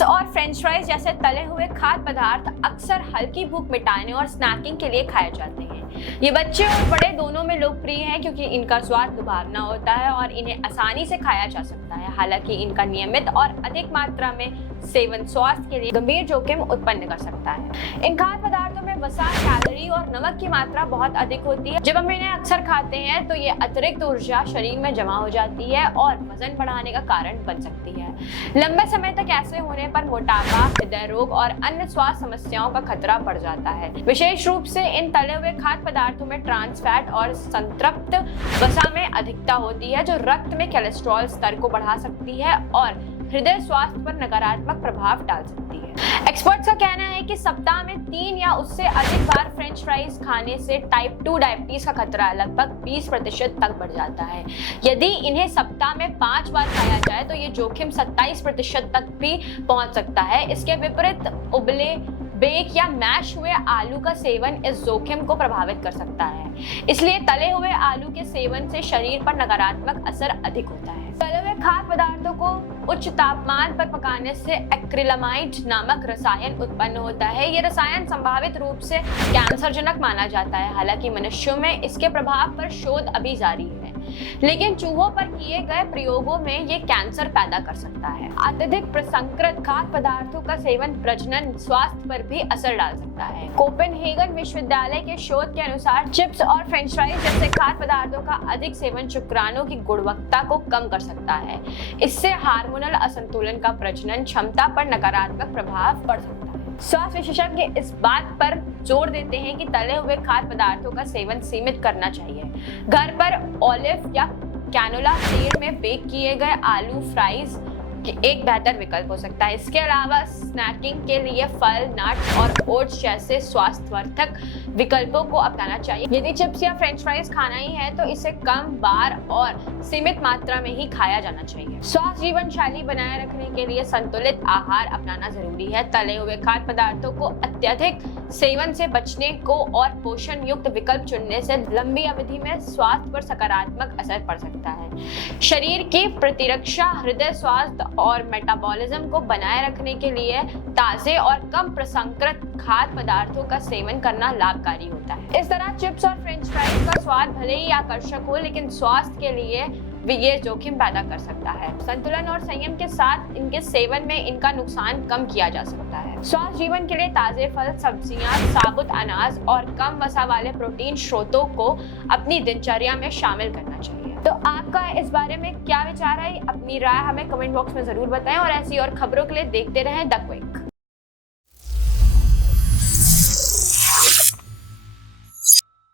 Chips और French fries जैसे तले हुए खाद्य पदार्थ अक्सर हल्की भूख मिटाने और स्नैकिंग के लिए खाए जाते हैं। ये बच्चे और बड़े दोनों में लोकप्रिय हैं क्योंकि इनका स्वाद लुभावना होता है और इन्हें आसानी से खाया जा सकता है। हालांकि इनका नियमित और अधिक मात्रा में सेवन स्वास्थ्य के लिए गंभीर जोखिम उत्पन्न कर सकता है। इन खाद्य पदार्थों में वसा, कैलोरी और नमक की मात्रा बहुत अधिक होती है। जब हम इन्हें अक्सर खाते हैं तो ये अतिरिक्त ऊर्जा शरीर में जमा हो जाती है और वजन बढ़ाने का कारण बन सकती है। लंबे समय तक ऐसे होने पर मोटापा, हृदय रोग और अन्य स्वास्थ्य समस्याओं का खतरा बढ़ जाता है। विशेष रूप से इन तले हुए खाद्य पदार्थों में ट्रांस फैट और संतृप्त वसा में अधिकता होती है जो रक्त में कोलेस्ट्रॉल स्तर को बढ़ा सकती है और हृदय स्वास्थ्य पर नकारात्मक प्रभाव डाल सकती है। एक्सपर्ट्स का कहना है कि सप्ताह में 3 या उससे अधिक बार फ्रेंच फ्राइज खाने से टाइप 2 डायबिटीज का खतरा लगभग 20% तक बढ़ जाता है। यदि इन्हें सप्ताह में 5 बार खाया जाए तो ये जोखिम 27% तक भी पहुंच सकता है। इसके विपरीत उबले, बेक या मैश हुए आलू का सेवन इस जोखिम को प्रभावित कर सकता है। इसलिए तले हुए आलू के सेवन से शरीर पर नकारात्मक असर अधिक होता है। तले हुए खाद्य पदार्थों को उच्च तापमान पर पकाने से एक्रिलामाइड नामक रसायन उत्पन्न होता है। ये रसायन संभावित रूप से कैंसरजनक माना जाता है। हालांकि मनुष्यों में इसके प्रभाव पर शोध अभी जारी है, लेकिन चूहों पर किए गए प्रयोगों में ये कैंसर पैदा कर सकता है। अत्यधिक प्रसंस्कृत खाद्य पदार्थों का सेवन प्रजनन स्वास्थ्य पर भी असर डाल सकता है। कोपेनहेगन विश्वविद्यालय के शोध के अनुसार चिप्स और फ्रेंच फ्राइज जैसे खाद्य पदार्थों का अधिक सेवन शुक्राणु की गुणवत्ता को कम कर सकता है। इससे हार्मोनल असंतुलन का प्रजनन क्षमता पर नकारात्मक प्रभाव पड़ सकता है। स्वास्थ्य विशेषज्ञ इस बात पर जोर देते हैं कि तले हुए खाद्य पदार्थों का सेवन सीमित करना चाहिए। घर पर ऑलिव या कैनोला तेल में बेक किए गए आलू फ्राइज एक बेहतर विकल्प हो सकता है। इसके अलावा स्नैकिंग के लिए फल, नट्स और ओट्स जैसे स्वास्थ्यवर्धक विकल्पों को अपनाना चाहिए। यदि चिप्स या फ्रेंच फ्राइज खाना ही है तो इसे कम बार और सीमित मात्रा में ही खाया जाना चाहिए। स्वस्थ जीवन शैली बनाए रखने के लिए संतुलित आहार अपनाना जरूरी है। तले हुए खाद्य पदार्थों को अत्यधिक सेवन से बचने को और पोषण युक्त विकल्प चुनने से लंबी अवधि में स्वास्थ्य पर सकारात्मक असर पड़ सकता है। शरीर की प्रतिरक्षा, हृदय स्वास्थ्य और मेटाबॉलिज्म को बनाए रखने के लिए ताजे और कम प्रसंस्कृत खाद्य पदार्थों का सेवन करना लाभकारी होता है। इस तरह चिप्स और फ्रेंच फ्राइज का स्वाद भले ही आकर्षक हो, लेकिन स्वास्थ्य के लिए भी ये जोखिम पैदा कर सकता है। संतुलन और संयम के साथ इनके सेवन में इनका नुकसान कम किया जा सकता है। स्वस्थ जीवन के लिए ताजे फल, सब्जियां, साबुत अनाज और कम वसा वाले प्रोटीन स्रोतों को अपनी दिनचर्या में शामिल करना चाहिए। तो आपका इस बारे में क्या विचार है? अपनी राय हमें कमेंट बॉक्स में जरूर बताएं और ऐसी और खबरों के लिए देखते रहें द क्विक।